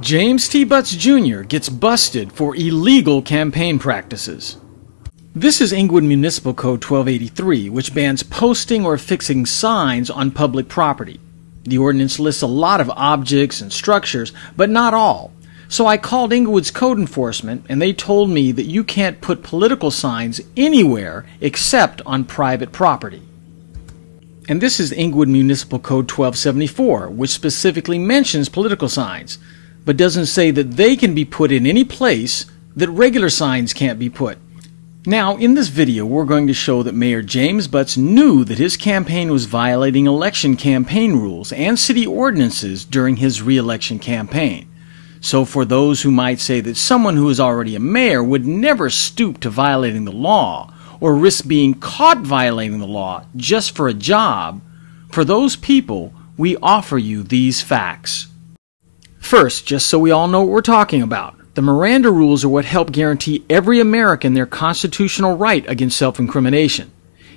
James T. Butts Jr. gets busted for illegal campaign practices. This is Inglewood Municipal Code 1283, which bans posting or affixing signs on public property. The ordinance lists a lot of objects and structures, but not all. So I called Inglewood's code enforcement, and they told me that you can't put political signs anywhere except on private property. And this is Inglewood Municipal Code 1274, which specifically mentions political signs, but doesn't say that they can be put in any place that regular signs can't be put. Now, in this video, we're going to show that Mayor James Butts knew that his campaign was violating election campaign rules and city ordinances during his re-election campaign. So for those who might say that someone who is already a mayor would never stoop to violating the law or risk being caught violating the law just for a job, for those people, we offer you these facts. First, just so we all know what we're talking about, the Miranda rules are what help guarantee every American their constitutional right against self-incrimination.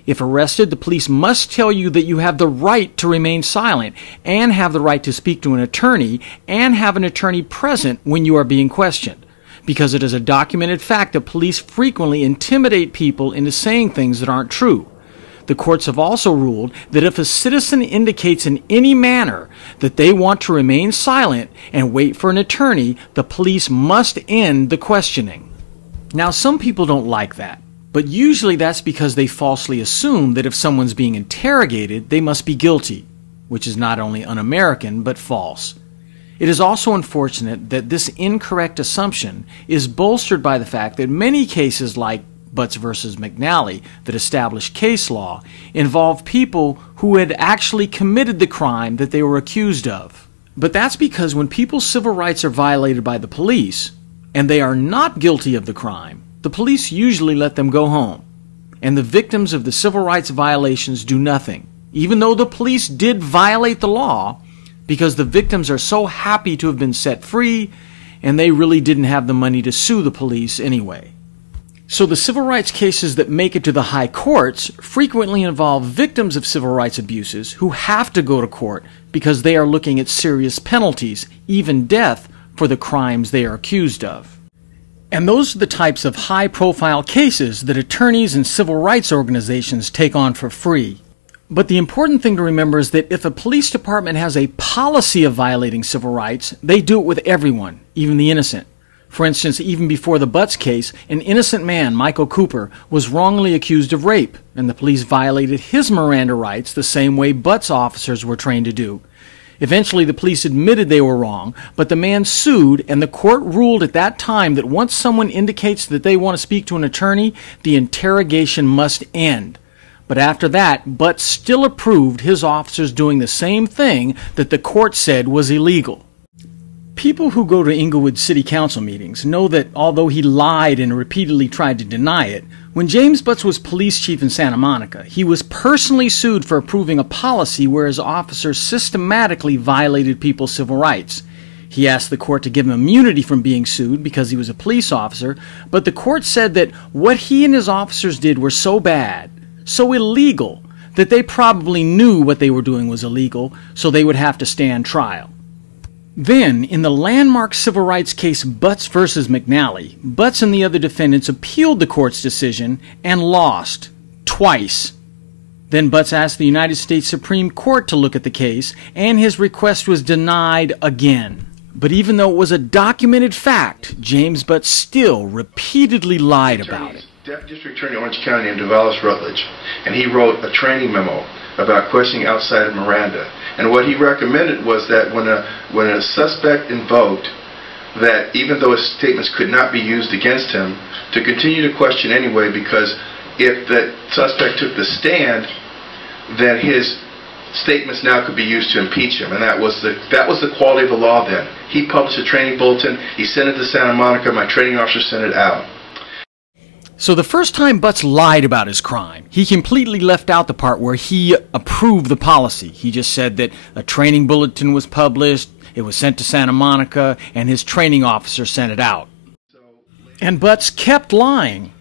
If arrested, the police must tell you that you have the right to remain silent and have the right to speak to an attorney and have an attorney present when you are being questioned, because it is a documented fact that police frequently intimidate people into saying things that aren't true. The courts have also ruled that if a citizen indicates in any manner that they want to remain silent and wait for an attorney, the police must end the questioning. Now, some people don't like that, but usually that's because they falsely assume that if someone's being interrogated, they must be guilty, which is not only un-American, but false. It is also unfortunate that this incorrect assumption is bolstered by the fact that many cases like Butts versus McNally that established case law involve people who had actually committed the crime that they were accused of. But that's because when people's civil rights are violated by the police, and they are not guilty of the crime, the police usually let them go home. And the victims of the civil rights violations do nothing, even though the police did violate the law, because the victims are so happy to have been set free, and they really didn't have the money to sue the police anyway. So the civil rights cases that make it to the high courts frequently involve victims of civil rights abuses who have to go to court because they are looking at serious penalties, even death, for the crimes they are accused of. And those are the types of high-profile cases that attorneys and civil rights organizations take on for free. But the important thing to remember is that if a police department has a policy of violating civil rights, they do it with everyone, even the innocent. For instance, even before the Butts case, an innocent man, Michael Cooper, was wrongly accused of rape, and the police violated his Miranda rights the same way Butts officers were trained to do. Eventually, the police admitted they were wrong, but the man sued, and the court ruled at that time that once someone indicates that they want to speak to an attorney, the interrogation must end. But after that, Butts still approved his officers doing the same thing that the court said was illegal. People who go to Inglewood City Council meetings know that although he lied and repeatedly tried to deny it, when James Butts was police chief in Santa Monica, he was personally sued for approving a policy where his officers systematically violated people's civil rights. He asked the court to give him immunity from being sued because he was a police officer, but the court said that what he and his officers did were so bad, so illegal, that they probably knew what they were doing was illegal, so they would have to stand trial. Then, in the landmark civil rights case Butts versus McNally, Butts and the other defendants appealed the court's decision and lost, twice. Then Butts asked the United States Supreme Court to look at the case, and his request was denied again. But even though it was a documented fact, James Butts still repeatedly lied about it. District Attorney Orange County named DeValis Rutledge, and he wrote a training memo about questioning outside of Miranda. And what he recommended was that when a suspect invoked that even though his statements could not be used against him, to continue to question anyway, because if the suspect took the stand, then his statements now could be used to impeach him, and that was the quality of the law then. He published a training bulletin, he sent it to Santa Monica, my training officer sent it out. So the first time Butts lied about his crime, he completely left out the part where he approved the policy. He just said that a training bulletin was published, it was sent to Santa Monica, and his training officer sent it out. And Butts kept lying.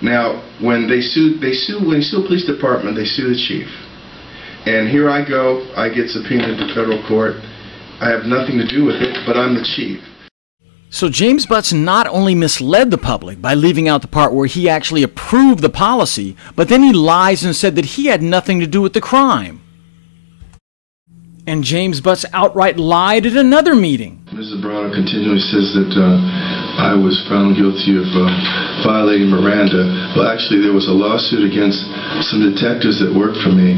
Now, when they sue a police department, they sue the chief. And here I go, I get subpoenaed to federal court, I have nothing to do with it, but I'm the chief. So James Butts not only misled the public by leaving out the part where he actually approved the policy, but then he lies and said that he had nothing to do with the crime. And James Butts outright lied at another meeting. Mrs. Brown continually says that I was found guilty of violating Miranda. Well, actually, there was a lawsuit against some detectives that worked for me.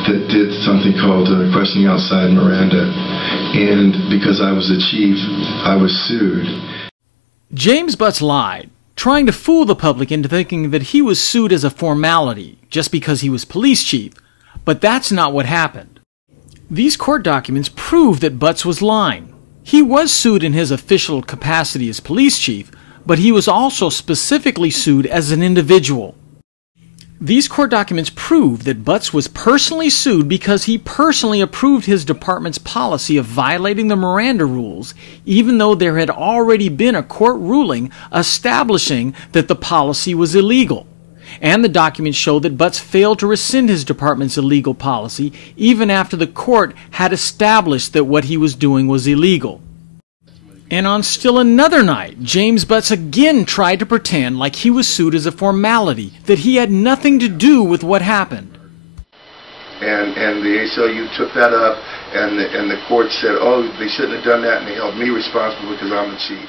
That did something called questioning outside Miranda. And because I was the chief, I was sued. James Butts lied, trying to fool the public into thinking that he was sued as a formality just because he was police chief. But that's not what happened. These court documents prove that Butts was lying. He was sued in his official capacity as police chief, but he was also specifically sued as an individual. These court documents prove that Butts was personally sued because he personally approved his department's policy of violating the Miranda rules, even though there had already been a court ruling establishing that the policy was illegal. And the documents show that Butts failed to rescind his department's illegal policy even after the court had established that what he was doing was illegal. And on still another night, James Butts again tried to pretend like he was sued as a formality, that he had nothing to do with what happened. And the ACLU took that up, and the court said, oh, they shouldn't have done that, and they held me responsible because I'm the chief.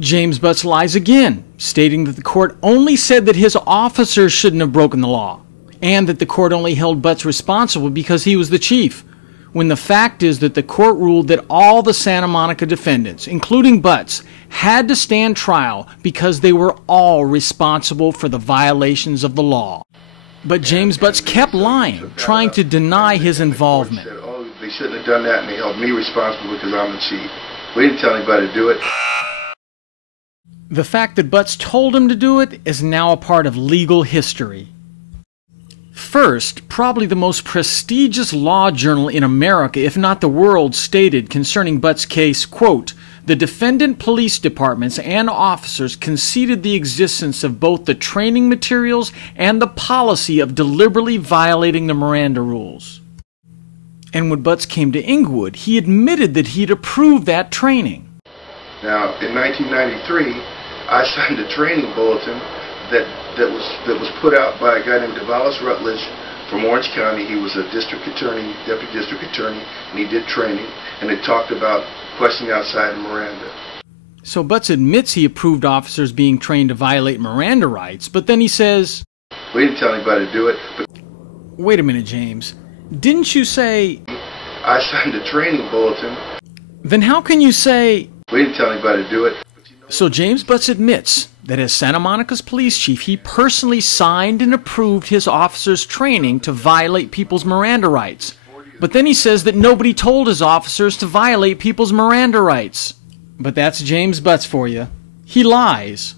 James Butts lies again, stating that the court only said that his officers shouldn't have broken the law, and that the court only held Butts responsible because he was the chief, when the fact is that the court ruled that all the Santa Monica defendants, including Butts, had to stand trial because they were all responsible for the violations of the law. But James Butts kept lying, trying to deny his involvement. Said, oh, they shouldn't have done that, and they held me responsible because I'm the chief. We didn't tell anybody to do it. The fact that Butts told him to do it is now a part of legal history. First, probably the most prestigious law journal in America, if not the world, stated concerning Butts' case, quote, "The defendant police departments and officers conceded the existence of both the training materials and the policy of deliberately violating the Miranda rules." And when Butts came to Inglewood, he admitted that he'd approved that training. Now, in 1993, I signed a training bulletin that was put out by a guy named Rutledge from Orange County. He was a district attorney, deputy district attorney, and he did training, and it talked about questioning outside Miranda. So Butts admits he approved officers being trained to violate Miranda rights, but then he says, we didn't tell anybody to do it. But wait a minute, James. Didn't you say... I signed a training bulletin. Then how can you say... we didn't tell anybody to do it. So James Butts admits that as Santa Monica's police chief, he personally signed and approved his officers' training to violate people's Miranda rights. But then he says that nobody told his officers to violate people's Miranda rights. But that's James Butts for you. He lies.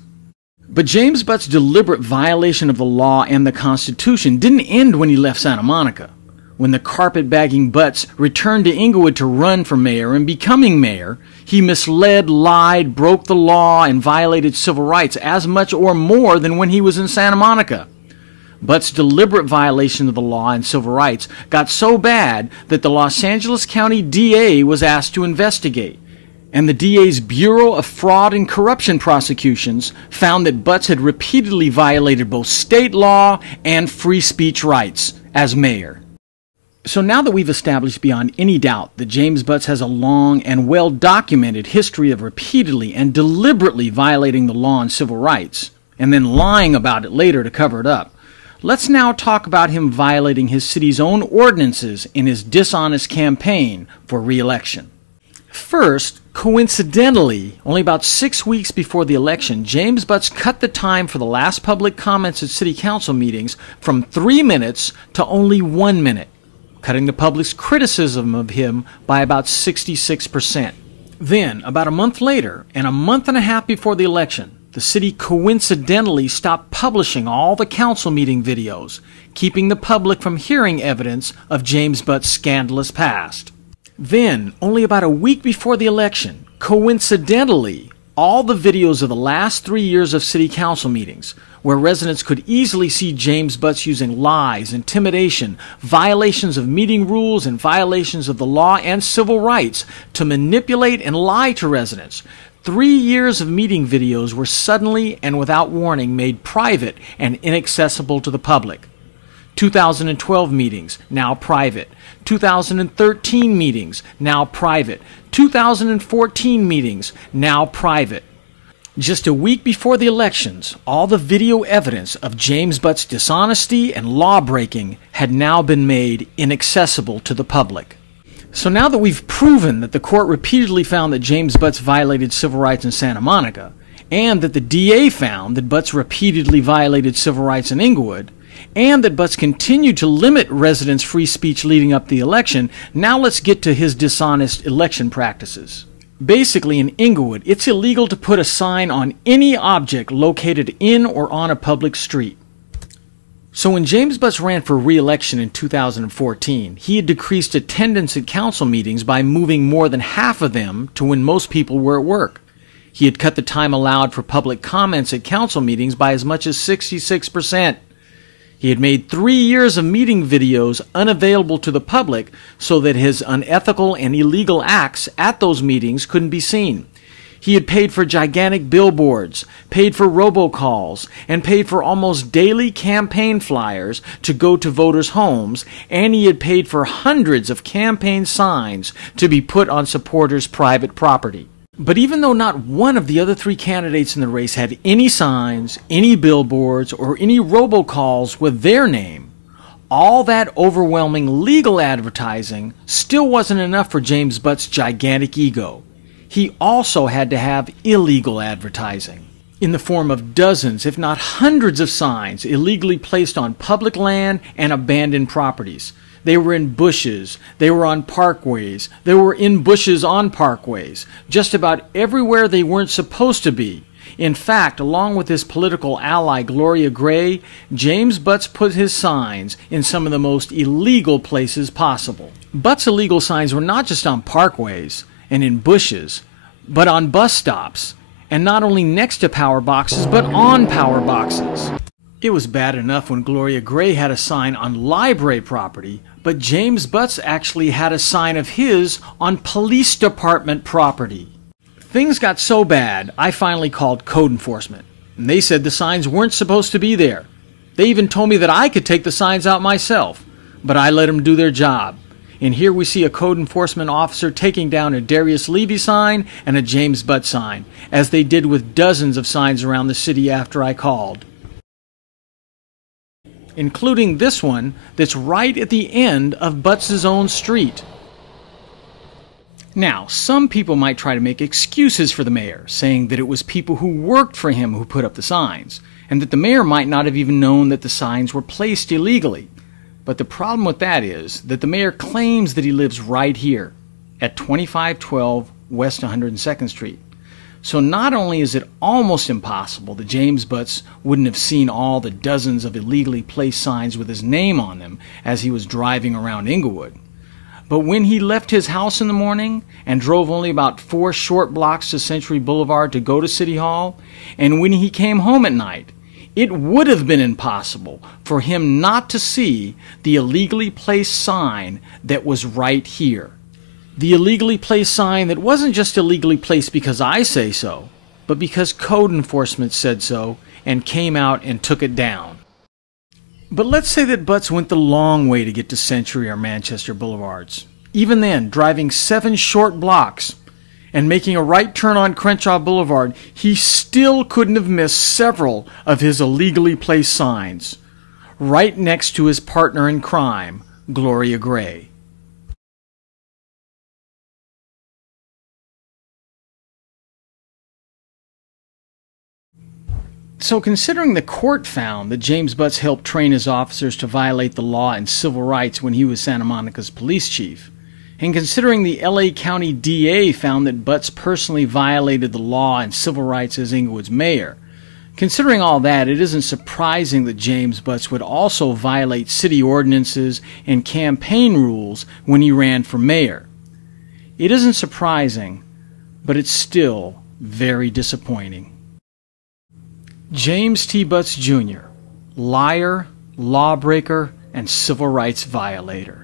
But James Butts' deliberate violation of the law and the Constitution didn't end when he left Santa Monica. When the carpetbagging Butts returned to Inglewood to run for mayor and becoming mayor, he misled, lied, broke the law, and violated civil rights as much or more than when he was in Santa Monica. Butts' deliberate violation of the law and civil rights got so bad that the Los Angeles County DA was asked to investigate. And the DA's Bureau of Fraud and Corruption Prosecutions found that Butts had repeatedly violated both state law and free speech rights as mayor. So now that we've established beyond any doubt that James Butts has a long and well-documented history of repeatedly and deliberately violating the law and civil rights, and then lying about it later to cover it up, let's now talk about him violating his city's own ordinances in his dishonest campaign for re-election. First, coincidentally, only about 6 weeks before the election, James Butts cut the time for the last public comments at city council meetings from 3 minutes to only 1 minute. Cutting the public's criticism of him by about 66%. Then, about a month later, and a month and a half before the election, the city coincidentally stopped publishing all the council meeting videos, keeping the public from hearing evidence of James Butts' scandalous past. Then, only about a week before the election, coincidentally, all the videos of the last 3 years of city council meetings, where residents could easily see James Butts using lies, intimidation, violations of meeting rules, and violations of the law and civil rights to manipulate and lie to residents. 3 years of meeting videos were suddenly and without warning made private and inaccessible to the public. 2012 meetings, now private. 2013 meetings, now private. 2014 meetings, now private. Just a week before the elections, all the video evidence of James Butts' dishonesty and law-breaking had now been made inaccessible to the public. So now that we've proven that the court repeatedly found that James Butts violated civil rights in Santa Monica, and that the DA found that Butts repeatedly violated civil rights in Inglewood, and that Butts continued to limit residents' free speech leading up the election, now let's get to his dishonest election practices. Basically, in Inglewood, it's illegal to put a sign on any object located in or on a public street. So when James Butts ran for re-election in 2014, he had decreased attendance at council meetings by moving more than half of them to when most people were at work. He had cut the time allowed for public comments at council meetings by as much as 66%. He had made 3 years of meeting videos unavailable to the public so that his unethical and illegal acts at those meetings couldn't be seen. He had paid for gigantic billboards, paid for robocalls, and paid for almost daily campaign flyers to go to voters' homes, and he had paid for hundreds of campaign signs to be put on supporters' private property. But even though not one of the other 3 candidates in the race had any signs, any billboards, or any robocalls with their name, all that overwhelming legal advertising still wasn't enough for James Butts' gigantic ego. He also had to have illegal advertising, in the form of dozens, if not hundreds of signs illegally placed on public land and abandoned properties. They were in bushes, they were on parkways, they were in bushes on parkways, just about everywhere they weren't supposed to be. In fact, along with his political ally Gloria Gray, James Butts put his signs in some of the most illegal places possible. Butts' illegal signs were not just on parkways and in bushes, but on bus stops, and not only next to power boxes, but on power boxes. It was bad enough when Gloria Gray had a sign on library property, but James Butts actually had a sign of his on police department property. Things got so bad, I finally called code enforcement, and they said the signs weren't supposed to be there. They even told me that I could take the signs out myself, but I let them do their job. And here we see a code enforcement officer taking down a Darius Levy sign and a James Butts sign, as they did with dozens of signs around the city after I called, including this one that's right at the end of Butts' own street. Now, some people might try to make excuses for the mayor, saying that it was people who worked for him who put up the signs, and that the mayor might not have even known that the signs were placed illegally. But the problem with that is that the mayor claims that he lives right here, at 2512 West 102nd Street. So not only is it almost impossible that James Butts wouldn't have seen all the dozens of illegally placed signs with his name on them as he was driving around Inglewood, but when he left his house in the morning and drove only about 4 short blocks to Century Boulevard to go to City Hall, and when he came home at night, it would have been impossible for him not to see the illegally placed sign that was right here. The illegally placed sign that wasn't just illegally placed because I say so, but because code enforcement said so and came out and took it down. But let's say that Butts went the long way to get to Century or Manchester Boulevards. Even then, driving 7 short blocks and making a right turn on Crenshaw Boulevard, he still couldn't have missed several of his illegally placed signs, right next to his partner in crime, Gloria Gray. So considering the court found that James Butts helped train his officers to violate the law and civil rights when he was Santa Monica's police chief, and considering the LA County DA found that Butts personally violated the law and civil rights as Inglewood's mayor, considering all that, it isn't surprising that James Butts would also violate city ordinances and campaign rules when he ran for mayor. It isn't surprising, but it's still very disappointing. James T. Butts, Jr., liar, lawbreaker, and civil rights violator.